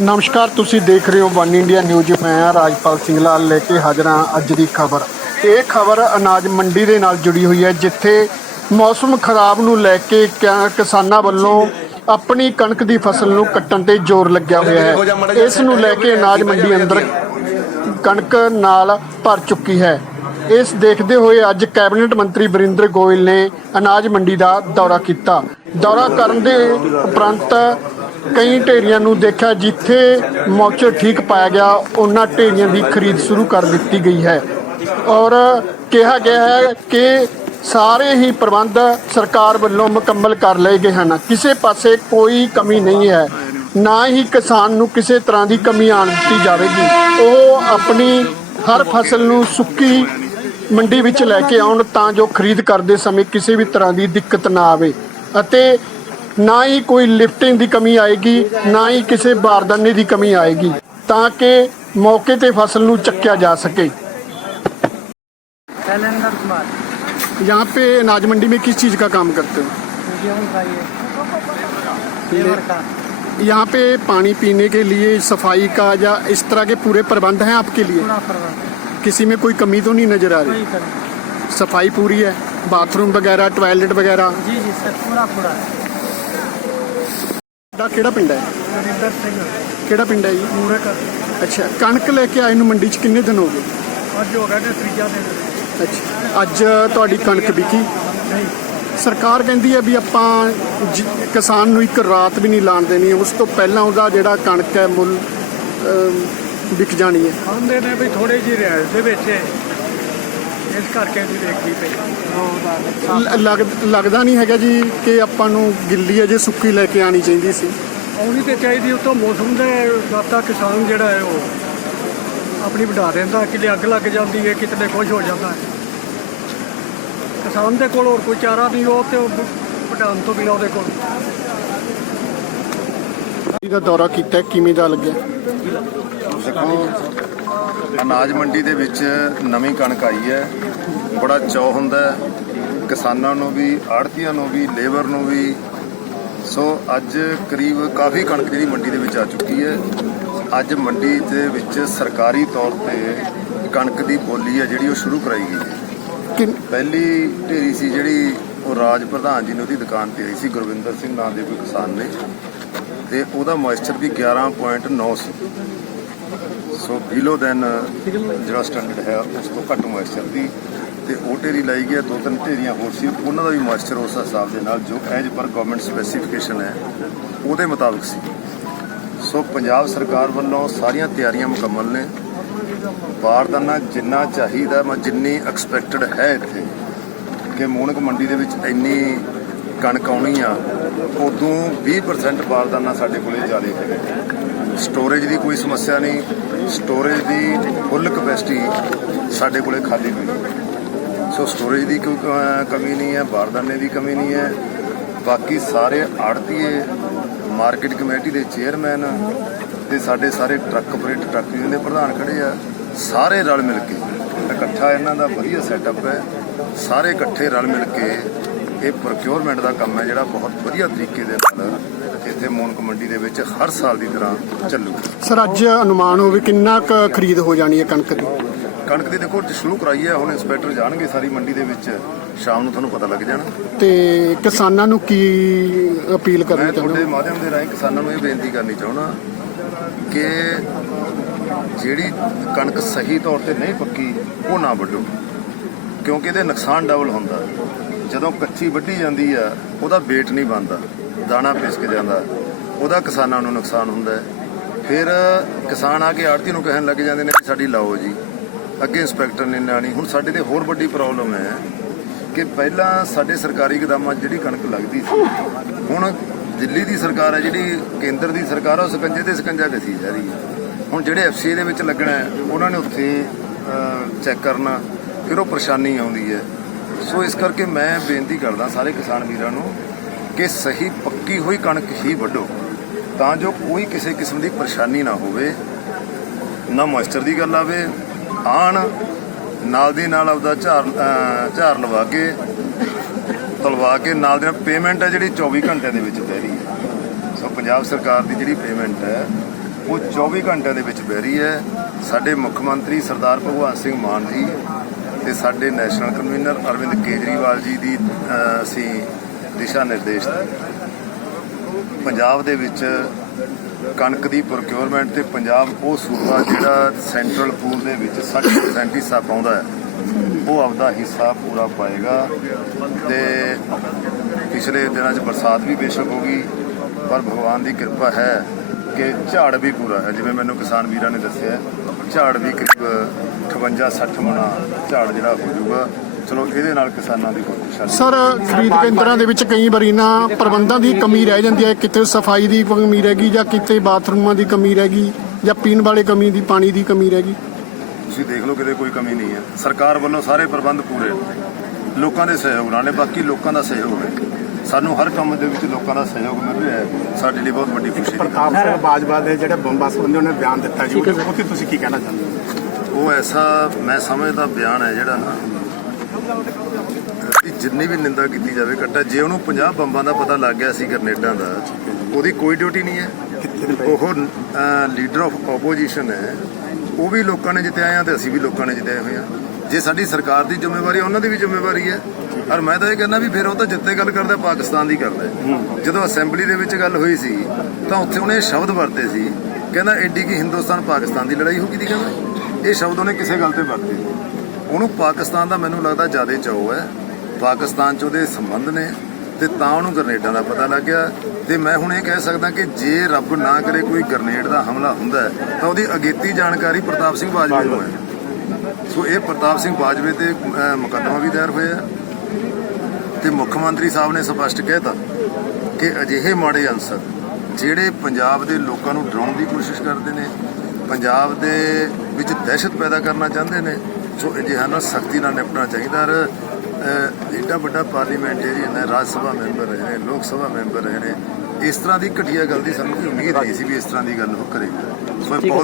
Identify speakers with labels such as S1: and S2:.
S1: ਨਮਸਕਾਰ ਤੁਸੀਂ ਦੇਖ ਰਹੇ ਹੋ ਵਨ ਇੰਡੀਆ ਨਿਊਜ਼। ਮੈਂ ਰਾਜਪਾਲ ਸਿੰਘ ਲਾਲ ਲੈ ਕੇ ਹਾਜ਼ਰ ਹਾਂ ਅੱਜ ਦੀ ਖਬਰ। ਇਹ ਖਬਰ ਅਨਾਜ ਮੰਡੀ ਦੇ ਨਾਲ ਜੁੜੀ ਹੋਈ ਹੈ ਜਿੱਥੇ ਮੌਸਮ ਖਰਾਬ ਨੂੰ ਲੈ ਕੇ ਕਿਸਾਨਾਂ ਵੱਲੋਂ ਆਪਣੀ ਕਣਕ ਦੀ ਫਸਲ ਨੂੰ ਕੱਟਣ ਤੇ ਜ਼ੋਰ ਲੱਗਿਆ ਹੋਇਆ ਹੈ। ਇਸ ਨੂੰ ਲੈ ਕੇ ਅਨਾਜ ਮੰਡੀ ਅੰਦਰ ਕਣਕ ਨਾਲ ਭਰ ਚੁੱਕੀ ਹੈ। ਇਸ ਦੇਖਦੇ ਹੋਏ ਅੱਜ ਕੈਬਨਿਟ ਮੰਤਰੀ ਵਰਿੰਦਰ ਗੋਇਲ ਨੇ ਅਨਾਜ ਮੰਡੀ ਦਾ ਦੌਰਾ ਕੀਤਾ। ਦੌਰਾ ਕਰਨ ਦੇ ਉਪਰੰਤ ਕਈ ਢੇਰੀਆਂ ਨੂੰ ਦੇਖਿਆ ਜਿੱਥੇ ਮੌਚਰ ਠੀਕ ਪਾਇਆ ਗਿਆ, ਉਹਨਾਂ ਢੇਰੀਆਂ ਦੀ ਖਰੀਦ ਸ਼ੁਰੂ ਕਰ ਦਿੱਤੀ ਗਈ ਹੈ। ਔਰ ਕਿਹਾ ਗਿਆ ਹੈ ਕਿ ਸਾਰੇ ਹੀ ਪ੍ਰਬੰਧ ਸਰਕਾਰ ਵੱਲੋਂ ਮੁਕੰਮਲ ਕਰ ਲਏ ਗਏ ਹਨ। ਕਿਸੇ ਪਾਸੇ ਕੋਈ ਕਮੀ ਨਹੀਂ ਹੈ। ਨਾ ਹੀ ਕਿਸਾਨ ਨੂੰ ਕਿਸੇ ਤਰ੍ਹਾਂ ਦੀ ਕਮੀ ਆਣ ਦਿੱਤੀ ਜਾਵੇਗੀ। ਉਹ ਆਪਣੀ ਹਰ ਫਸਲ ਨੂੰ ਸੁੱਕੀ ਮੰਡੀ ਵਿੱਚ ਲੈ ਕੇ ਆਉਣ ਤਾਂ ਜੋ ਖਰੀਦ ਕਰਦੇ ਸਮੇਂ ਕਿਸੇ ਵੀ ਤਰ੍ਹਾਂ ਦੀ ਦਿੱਕਤ ਨਾ ਆਵੇ। ਅਤੇ ਨਾ ਹੀ ਕੋਈ ਲਿਫਟਿੰਗ ਦੀ ਕਮੀ ਆਏਗੀ ਨਾ ਹੀ ਕਿਸੇ ਬਾਰਦਾਨੇ ਦੀ ਕਮੀ ਆਏਗੀ ਤਾਂ ਕਿ ਮੌਕੇ ਤੇ ਫਸਲ ਨੂੰ ਚੱਕਿਆ ਜਾ ਸਕੇ
S2: शैलेंद्र कुमार
S1: यहाँ पे अनाज मंडी में किस चीज़ का काम करते हो
S2: गेहूँ खाइए लेबर का
S1: यहाँ पे पानी पीने के लिए सफाई का या इस तरह के पूरे प्रबंध हैं आपके लिए
S2: पूरा प्रबंध
S1: किसी में कोई कमी तो नहीं नजर आ रही
S2: कोई करें
S1: सफाई पूरी है बाथरूम वगैरह टॉयलेट वगैरह
S2: जी जी सर पूरा पूरा है
S1: ਦਾ ਕਿਹੜਾ ਪਿੰਡ ਹੈ?
S2: ਰਜਿੰਦਰ ਸਿੰਘ।
S1: ਕਿਹੜਾ ਪਿੰਡ ਹੈ ਜੀ?
S2: ਮੂਰਕ
S1: ਅੱਛਾ ਕਣਕ ਲੈ ਕੇ ਆਏ ਨੂੰ ਮੰਡੀ 'ਚ ਕਿੰਨੇ ਦਿਨ ਹੋ ਗਏ?
S2: ਅੱਜ ਹੋ ਗਿਆ ਤੇ ਤੀਜਾ ਦਿਨ।
S1: ਅੱਛਾ ਅੱਜ ਤੁਹਾਡੀ ਕਣਕ ਵਿਕੀ? ਸਰਕਾਰ ਕਹਿੰਦੀ ਹੈ ਵੀ ਆਪਾਂ ਕਿਸਾਨ ਨੂੰ ਇੱਕ ਰਾਤ ਵੀ ਨਹੀਂ ਲਾਣ ਦੇਣੀ ਉਸ ਤੋਂ ਪਹਿਲਾਂ ਉਹਦਾ ਜਿਹੜਾ ਕਣਕ ਹੈ ਮੁੱਲ ਵਿਕ ਜਾਣੀ ਹੈ।
S2: ਆਉਂਦੇ ਨੇ ਵੀ ਥੋੜੇ ਜਿਹੀ ਰਿਆਇਤ ਦੇ ਵਿੱਚ। ਹੈ। ਇਸ ਕਰਕੇ ਵੀ ਦੇਖੀ ਪਈ।
S1: ਲੱਗ- ਲੱਗਦਾ ਨਹੀਂ ਹੈਗਾ ਜੀ ਕਿ ਆਪਾਂ ਨੂੰ ਗਿੱਲੀ ਅਜੇ ਸੁੱਕੀ ਲੈ ਕੇ ਆਣੀ ਚਾਹੀਦੀ ਸੀ।
S2: ਆਉਣੀ ਤੇ ਚਾਹੀਦੀ ਉਤੋਂ ਮੌਸਮ ਦੇ ਦਾਤਾ ਕਿਸਾਨ ਜਿਹੜਾ ਹੈ ਉਹ ਆਪਣੀ ਵਧਾ ਦਿੰਦਾ ਕਿਤੇ ਅੱਗ ਲੱਗ ਜਾਂਦੀ ਹੈ ਕਿਤੇ ਕੁਝ ਹੋ ਜਾਂਦਾ ਹੈ। ਕਿਸਾਨ ਦੇ ਕੋਲ ਹੋਰ ਕੋਈ ਚਾਰਾ ਨਹੀਂ ਉਹ ਤੇ ਵਡਾਉਣ ਤੋਂ ਬਿਨਾਂ ਉਹਦੇ ਕੋਲ।
S1: ਇਹਦਾ ਦੌਰਾ ਕੀਤਾ ਕਿਵੇਂ ਦਾ ਲੱਗਿਆ?
S3: ਦੇਖੋ ਅਨਾਜ ਮੰਡੀ ਦੇ ਵਿੱਚ ਨਵੀਂ ਕਣਕ ਆਈ ਹੈ। ਬੜਾ ਚਾਅ ਹੁੰਦਾ ਹੈ। ਕਿਸਾਨਾਂ ਨੂੰ ਵੀ ਆੜਤੀਆਂ ਨੂੰ ਵੀ ਲੇਬਰ ਨੂੰ ਵੀ। ਸੋ ਅੱਜ ਕਰੀਬ ਕਾਫੀ ਕਣਕ ਜਿਹੜੀ ਮੰਡੀ ਦੇ ਵਿੱਚ ਆ ਚੁੱਕੀ ਹੈ। ਅੱਜ ਮੰਡੀ ਦੇ ਵਿੱਚ ਸਰਕਾਰੀ ਤੌਰ ਤੇ ਕਣਕ ਦੀ ਬੋਲੀ ਹੈ ਜਿਹੜੀ ਉਹ ਸ਼ੁਰੂ ਕਰਾਈ ਗਈ ਹੈ।
S1: ਕਿ
S3: ਪਹਿਲੀ ਢੇਰੀ ਸੀ ਜਿਹੜੀ ਉਹ ਰਾਜ ਪ੍ਰਧਾਨ ਜੀ ਨੇ ਉਹਦੀ ਦੁਕਾਨ ਤੇ ਆਈ ਸੀ ਗੁਰਵਿੰਦਰ ਸਿੰਘ ਨਾਂ ਦੇ ਕੋਈ ਕਿਸਾਨ ਨੇ। ਤੇ ਉਹਦਾ ਮੋਇਸਚਰ ਵੀ 11.9 ਸੀ। ਸੋ ਬਿਲੋ ਦੈਨ ਜਿਹੜਾ ਸਟੈਂਡਰਡ ਹੈ, ਉਸ ਤੋਂ ਘੱਟ ਮੋਇਸਚਰ ਦੀ। ਤੇ ਉਹ ਢੇਰੀ ਲਾਈ ਗਿਆ ਦੋ ਤਿੰਨ ਢੇਰੀਆਂ ਹੋਰ ਸੀ। ਉਹਨਾਂ ਦਾ ਵੀ ਮੋਇਸਚਰ ਉਸ ਹਿਸਾਬ ਦੇ ਨਾਲ, ਜੋ ਐਜ ਪਰ ਗਵਰਨਮੈਂਟ ਸਪੈਸੀਫਿਕੇਸ਼ਨ ਹੈ, ਉਹਦੇ ਮੁਤਾਬਕ ਸੀ। ਸੋ ਪੰਜਾਬ ਸਰਕਾਰ ਵੱਲੋਂ ਸਾਰੀਆਂ ਤਿਆਰੀਆਂ ਮੁਕੰਮਲ ਨੇ। ਬਾਰਦਾਨਾ ਜਿੰਨਾ ਚਾਹੀਦਾ ਮੈਂ ਜਿੰਨੀ ਐਕਸਪੈਕਟਡ ਹੈ ਇੱਥੇ, ਕਿ ਮੋਨਕ ਮੰਡੀ ਦੇ ਵਿੱਚ ਇੰਨੀ ਕਣਕ ਆਉਣੀ ਆ, ਉਦੋਂ 20% ਬਾਰਦਾਨਾ ਸਾਡੇ ਕੋਲੇ ਜ਼ਿਆਦਾ ਹੈ ਸਟੋਰੇਜ ਦੀ ਕੋਈ ਸਮੱਸਿਆ ਨਹੀਂ ਸਟੋਰੇਜ ਦੀ ਫੁੱਲ ਕਪੈਸਿਟੀ ਸਾਡੇ ਕੋਲੇ ਖਾਲੀ ਹੋਈ ਸੋ ਸਟੋਰੇਜ ਦੀ ਕੋਈ ਕ- ਕਮੀ ਨਹੀਂ ਹੈ ਬਾਰਦਾਨੇ ਦੀ ਕਮੀ ਨਹੀਂ ਹੈ। ਬਾਕੀ ਸਾਰੇ ਆੜਤੀਏ ਮਾਰਕੀਟ ਕਮੇਟੀ ਦੇ ਚੇਅਰਮੈਨ ਤੇ ਸਾਡੇ ਸਾਰੇ ਟਰੱਕ ਆਪਰੇਟਰ ਟਰੱਕ ਯੂਨੀਅਨ ਦੇ ਪ੍ਰਧਾਨ ਖੜੇ ਆ, ਸਾਰੇ ਰਲ ਮਿਲ ਕੇ ਇਕੱਠਾ ਇਹਨਾਂ ਦਾ ਵਧੀਆ ਸੈਟਅਪ ਹੈ। ਸਾਰੇ ਇਕੱਠੇ ਰਲ ਮਿਲ ਕੇ ਇਹ ਪ੍ਰੋਕਿਉਰਮੈਂਟ ਦਾ ਕੰਮ ਹੈ ਜਿਹੜਾ ਬਹੁਤ ਵਧੀਆ ਤਰੀਕੇ ਦੇ ਨਾਲ ਇੱਥੇ ਮੋਨਕ ਮੰਡੀ ਦੇ ਵਿੱਚ ਹਰ ਸਾਲ ਦੀ ਤਰ੍ਹਾਂ ਚੱਲੂਗਾ
S1: ਸਰ ਅੱਜ ਅਨੁਮਾਨ ਹੋਵੇ ਕਿੰਨਾ ਕੁ ਖਰੀਦ ਹੋ ਜਾਣੀ ਹੈ ਕਣਕ ਦੀ?
S3: ਕਣਕ ਦੀ ਦੇਖੋ ਸ਼ੁਰੂ ਕਰਾਈ ਹੈ ਹੁਣ ਇੰਸਪੈਕਟਰ ਜਾਣਗੇ ਸਾਰੀ ਮੰਡੀ ਦੇ ਵਿੱਚ। ਸ਼ਾਮ ਨੂੰ ਤੁਹਾਨੂੰ ਪਤਾ ਲੱਗ ਜਾਣਾ।
S1: ਤੇ ਕਿਸਾਨਾਂ ਨੂੰ ਕੀ ਅਪੀਲ ਕਰਨੀ ਚਾਹੁੰਦੇ
S3: ਤੁਹਾਡੇ ਮਾਧਿਅਮ ਦੇ ਰਾਹੀਂ ਕਿਸਾਨਾਂ ਨੂੰ ਇਹ ਬੇਨਤੀ ਕਰਨੀ ਚਾਹੁੰਦਾ ਕਿ ਜਿਹੜੀ ਕਣਕ ਸਹੀ ਤੌਰ ਤੇ ਨਹੀਂ ਪੱਕੀ ਉਹ ਨਾ ਵੱਢੋ। ਕਿਉਂਕਿ ਇਹਦੇ ਨੁਕਸਾਨ ਡਬਲ ਹੁੰਦਾ। ਜਦੋਂ ਕੱਚੀ ਵੱਢੀ ਜਾਂਦੀ ਆ, ਉਹਦਾ weight ਨਹੀਂ ਬਣਦਾ। ਦਾਣਾ ਪਿਸਕ ਜਾਂਦਾ। ਉਹਦਾ ਕਿਸਾਨਾਂ ਨੂੰ ਨੁਕਸਾਨ ਹੁੰਦਾ ਫਿਰ ਕਿਸਾਨ ਆ ਕੇ ਆੜਤੀ ਨੂੰ ਕਹਿਣ ਲੱਗ ਜਾਂਦੇ ਨੇ ਕਿ ਸਾਡੀ ਲਾਓ ਜੀ। ਅੱਗੇ ਇੰਸਪੈਕਟਰ ਨੇ ਲਾਣੀ ਹੁਣ ਸਾਡੇ ਤੇ ਹੋਰ ਵੱਡੀ ਪ੍ਰੋਬਲਮ ਹੈ ਕਿ ਪਹਿਲਾਂ ਸਾਡੇ ਸਰਕਾਰੀ ਗਦਾਮਾਂ 'ਚ ਜਿਹੜੀ ਕਣਕ ਲੱਗਦੀ ਸੀ, ਹੁਣ ਦਿੱਲੀ ਦੀ ਸਰਕਾਰ ਹੈ, ਜਿਹੜੀ ਕੇਂਦਰ ਦੀ ਸਰਕਾਰ ਆ, ਉਹ ਸਕੰਜੇ ਤੇ ਸਕੰਜਾ ਕਸੀ ਜਾ ਰਹੀ ਹੈ। ਹੁਣ ਜਿਹੜੇ ਐਫਸੀਏ ਦੇ ਵਿੱਚ ਲੱਗਣਾ ਉਹਨਾਂ ਨੇ ਉੱਥੇ ਚੈੱਕ ਕਰਨਾ, ਫਿਰ ਉਹ ਪਰੇਸ਼ਾਨੀ ਆਉਂਦੀ ਹੈ। ਸੋ ਇਸ ਕਰਕੇ ਮੈਂ ਬੇਨਤੀ ਕਰਦਾ ਸਾਰੇ ਕਿਸਾਨ ਵੀਰਾਂ ਨੂੰ ਕਿ ਸਹੀ ਪੱਕੀ ਹੋਈ ਕਣਕ ਹੀ ਵੱਢੋ, ਤਾਂ ਜੋ ਕੋਈ ਕਿਸੇ ਕਿਸਮ ਦੀ ਪਰੇਸ਼ਾਨੀ ਨਾ ਹੋਵੇ, ਨਾ ਮੋਇਸਚਰ ਦੀ ਗੱਲ ਆਵੇ, ਆਣ ਨਾਲ ਦੀ ਨਾਲ ਆਪਦਾ ਝਾਰ ਝਾਰ ਲਵਾ ਕੇ, ਤਲਵਾ ਕੇ ਨਾਲ ਦੇ ਨਾਲ ਪੇਮੈਂਟ ਹੈ ਜਿਹੜੀ 24 ਘੰਟਿਆਂ ਦੇ ਵਿੱਚ ਪੈ ਰਹੀ ਹੈ। ਸੋ ਪੰਜਾਬ ਸਰਕਾਰ ਦੀ ਜਿਹੜੀ ਪੇਮੈਂਟ ਹੈ, ਉਹ 24 ਘੰਟਿਆਂ ਦੇ ਵਿੱਚ ਪੈ ਰਹੀ ਹੈ। ਸਾਡੇ ਮੁੱਖ ਮੰਤਰੀ ਸਰਦਾਰ ਭਗਵੰਤ ਸਿੰਘ ਮਾਨ ਜੀ ਤੇ ਸਾਡੇ ਨੈਸ਼ਨਲ ਕਨਵੀਨਰ ਅਰਵਿੰਦ ਕੇਜਰੀਵਾਲ ਜੀ ਦੀ ਅਸੀਂ ਦਿਸ਼ਾ ਨਿਰਦੇਸ਼ ਪੰਜਾਬ ਦੇ ਵਿੱਚ ਕਣਕ ਦੀ ਪ੍ਰੋਕਿਉਰਮੈਂਟ ਤੇ ਪੰਜਾਬ ਉਹ ਸੂਬਾ ਜਿਹੜਾ ਸੈਂਟਰਲ ਪੂਲ ਦੇ ਵਿੱਚ 60% ਹਿੱਸਾ ਪਾਉਂਦਾ ਹੈ, ਉਹ ਆਪਦਾ ਹਿੱਸਾ ਪੂਰਾ ਪਾਏਗਾ। ਤੇ ਪਿਛਲੇ ਦਿਨਾਂ 'ਚ ਬਰਸਾਤ ਵੀ ਬੇਸ਼ੱਕ ਹੋ ਗਈ, ਪਰ ਭਗਵਾਨ ਦੀ ਕਿਰਪਾ ਹੈ ਕਿ ਝਾੜ ਵੀ ਪੂਰਾ ਹੈ, ਜਿਵੇਂ ਮੈਨੂੰ ਕਿਸਾਨ ਵੀਰਾਂ ਨੇ ਦੱਸਿਆ ਝਾੜ ਵੀ ਕਰੀਬ 58 60 ਮਣਾ ਝਾੜ ਜਿਹੜਾ ਹੋ ਜਾਊਗਾ। ਚਲੋ ਇਹਦੇ ਨਾਲ ਕਿਸਾਨਾਂ ਦੀ ਕੋਈ ਖੁਸ਼ਹਾਲੀ
S1: ਸਰ ਖਰੀਦ ਕੇਂਦਰਾਂ ਦੇ ਵਿੱਚ ਕਈ ਵਾਰੀ ਨਾ ਪ੍ਰਬੰਧਾਂ ਦੀ ਕਮੀ ਰਹਿ ਜਾਂਦੀ ਹੈ। ਕਿਤੇ ਸਫ਼ਾਈ ਦੀ ਕਮੀ ਰਹਿ ਗਈ ਜਾਂ ਕਿਤੇ ਬਾਥਰੂਮਾਂ ਦੀ ਕਮੀ ਰਹਿ ਗਈ ਜਾਂ ਪੀਣ ਵਾਲੇ ਕਮੀ ਦੀ ਪਾਣੀ ਦੀ ਕਮੀ ਰਹਿ ਗਈ?
S3: ਤੁਸੀਂ ਦੇਖ ਲਓ ਕਿਤੇ ਕੋਈ ਕਮੀ ਨਹੀਂ ਹੈ। ਸਰਕਾਰ ਵੱਲੋਂ ਸਾਰੇ ਪ੍ਰਬੰਧ ਪੂਰੇ। ਲੋਕਾਂ ਦੇ ਸਹਿਯੋਗ ਨਾਲ ਨੇ ਬਾਕੀ ਲੋਕਾਂ ਦਾ ਸਹਿਯੋਗ ਹੈ। ਸਾਨੂੰ ਹਰ ਕੰਮ ਦੇ ਵਿੱਚ ਲੋਕਾਂ ਦਾ ਸਹਿਯੋਗ ਮਿਲ ਰਿਹਾ ਹੈ। ਸਾਡੇ ਲਈ ਬਹੁਤ ਵੱਡੀ ਖੁਸ਼ੀ ਦੀ ਗੱਲ
S4: ਪ੍ਰਤਾਪ ਸਿੰਘ ਬਾਜਵਾ ਦੇ ਜਿਹੜੇ ਬੰਬਾ ਸੰਬੰਧੀ ਉਹਨੇ ਬਿਆਨ ਦਿੱਤਾ ਜੀ। ਉਹਦੇ ਤੁਸੀਂ ਕੀ ਕਹਿਣਾ ਚਾਹੁੰਦੇ ਹੋ?
S3: ਉਹ ਐਸਾ ਮੈਂ ਸਮਝਦਾ ਬਿਆਨ ਹੈ ਜਿਹੜਾ ਨਾ ਕਿ ਜਿੰਨੀ ਵੀ ਨਿੰਦਾ ਕੀਤੀ ਜਾਵੇ ਕੱਟਾ ਜੇ ਉਹਨੂੰ 50 ਬੰਬਾਂ ਦਾ ਪਤਾ ਲੱਗ ਗਿਆ ਸੀ ਗਰਨੇਡਾਂ ਦਾ ਉਹਦੀ ਕੋਈ ਡਿਊਟੀ ਨਹੀਂ ਹੈ। ਉਹ ਲੀਡਰ ਆਫ ਆਪੋਜੀਸ਼ਨ ਹੈ। ਉਹ ਵੀ ਲੋਕਾਂ ਨੇ ਜਿੱਤਿਆ ਆ ਤੇ ਅਸੀਂ ਵੀ ਲੋਕਾਂ ਨੇ ਜਿੱਤਿਆ ਹੋਏ ਆ ਜੇ ਸਾਡੀ ਸਰਕਾਰ ਦੀ ਜ਼ਿੰਮੇਵਾਰੀ ਉਹਨਾਂ ਦੀ ਵੀ ਜ਼ਿੰਮੇਵਾਰੀ ਹੈ ਔਰ ਮੈਂ ਤਾਂ ਇਹ ਕਹਿੰਦਾ ਵੀ ਫਿਰ ਉਹ ਤਾਂ ਜਿੱਤੇ ਗੱਲ ਕਰਦਾ, ਪਾਕਿਸਤਾਨ ਦੀ ਕਰਦਾ। ਜਦੋਂ ਅਸੈਂਬਲੀ ਦੇ ਵਿੱਚ ਗੱਲ ਹੋਈ ਸੀ, ਤਾਂ ਉੱਥੇ ਉਹਨੇ ਸ਼ਬਦ ਵਰਤੇ ਸੀ, ਕਹਿੰਦਾ ਐਡੀ ਕੀ ਹਿੰਦੁਸਤਾਨ ਪਾਕਿਸਤਾਨ ਦੀ ਲੜਾਈ ਹੋ ਗਈ ਦੀ ਕਹਿੰਦਾ ਇਹ ਸ਼ਬਦ ਉਹਨੇ ਕਿਸੇ ਗੱਲ ਤੇ ਵਰਤੇ ਉਹਨੂੰ ਪਾਕਿਸਤਾਨ ਦਾ ਮੈਨੂੰ ਲੱਗਦਾ ਜ਼ਿਆਦਾ ਚਾਅ ਹੈ। ਪਾਕਿਸਤਾਨ 'ਚ ਉਹਦੇ ਸੰਬੰਧ ਨੇ ਤੇ ਤਾਂ ਉਹਨੂੰ ਗਰਨੇਡਾਂ ਦਾ ਪਤਾ ਲੱਗ ਗਿਆ। ਤੇ ਮੈਂ ਹੁਣ ਇਹ ਕਹਿ ਸਕਦਾ ਕਿ ਜੇ ਰੱਬ ਨਾ ਕਰੇ ਕੋਈ ਗਰਨੇਡ ਦਾ ਹਮਲਾ ਹੁੰਦਾ ਤਾਂ ਉਹਦੀ ਅਗੇਤੀ ਜਾਣਕਾਰੀ ਪ੍ਰਤਾਪ ਸਿੰਘ ਬਾਜਵਾ ਨੂੰ ਹੈ। ਸੋ ਇਹ ਪ੍ਰਤਾਪ ਸਿੰਘ ਬਾਜਵੇ ਤੇ ਮੁਕੱਦਮਾ ਵੀ ਦਾਇਰ ਹੋਇਆ ਤੇ ਮੁੱਖ ਮੰਤਰੀ ਸਾਹਿਬ ਨੇ ਸਪਸ਼ਟ ਕਹਿਤਾ ਕਿ ਅਜਿਹੇ ਮਾੜੇ ਅੰਸਰ ਜਿਹੜੇ ਪੰਜਾਬ ਦੇ ਲੋਕਾਂ ਨੂੰ ਡਰਾਉਣ ਦੀ ਕੋਸ਼ਿਸ਼ ਕਰਦੇ ਨੇ ਪੰਜਾਬ ਦੇ ਵਿੱਚ ਦਹਿਸ਼ਤ ਪੈਦਾ ਕਰਨਾ ਚਾਹੁੰਦੇ ਨੇ ਸੋ ਅਜਿਹਾ ਨਾਲ ਸਖਤੀ ਨਾਲ ਨਿਪਟਣਾ ਚਾਹੀਦਾ। ਔਰ ਏਡਾ ਵੱਡਾ ਪਾਰਲੀਮੈਂਟੇਰੀਅਨ ਹੈ ਰਾਜ ਸਭਾ ਮੈਂਬਰ ਰਹੇ ਨੇ ਲੋਕ ਸਭਾ ਮੈਂਬਰ ਰਹੇ ਨੇ ਇਸ ਤਰ੍ਹਾਂ ਦੀ ਘਟੀਆ ਗੱਲ ਦੀ ਸਾਨੂੰ ਉਮੀਦ ਨਹੀਂ ਸੀ ਵੀ ਇਸ ਤਰ੍ਹਾਂ ਦੀ ਗੱਲ ਉਹ ਕਰੇਗਾ। ਸੋ ਬਹੁਤ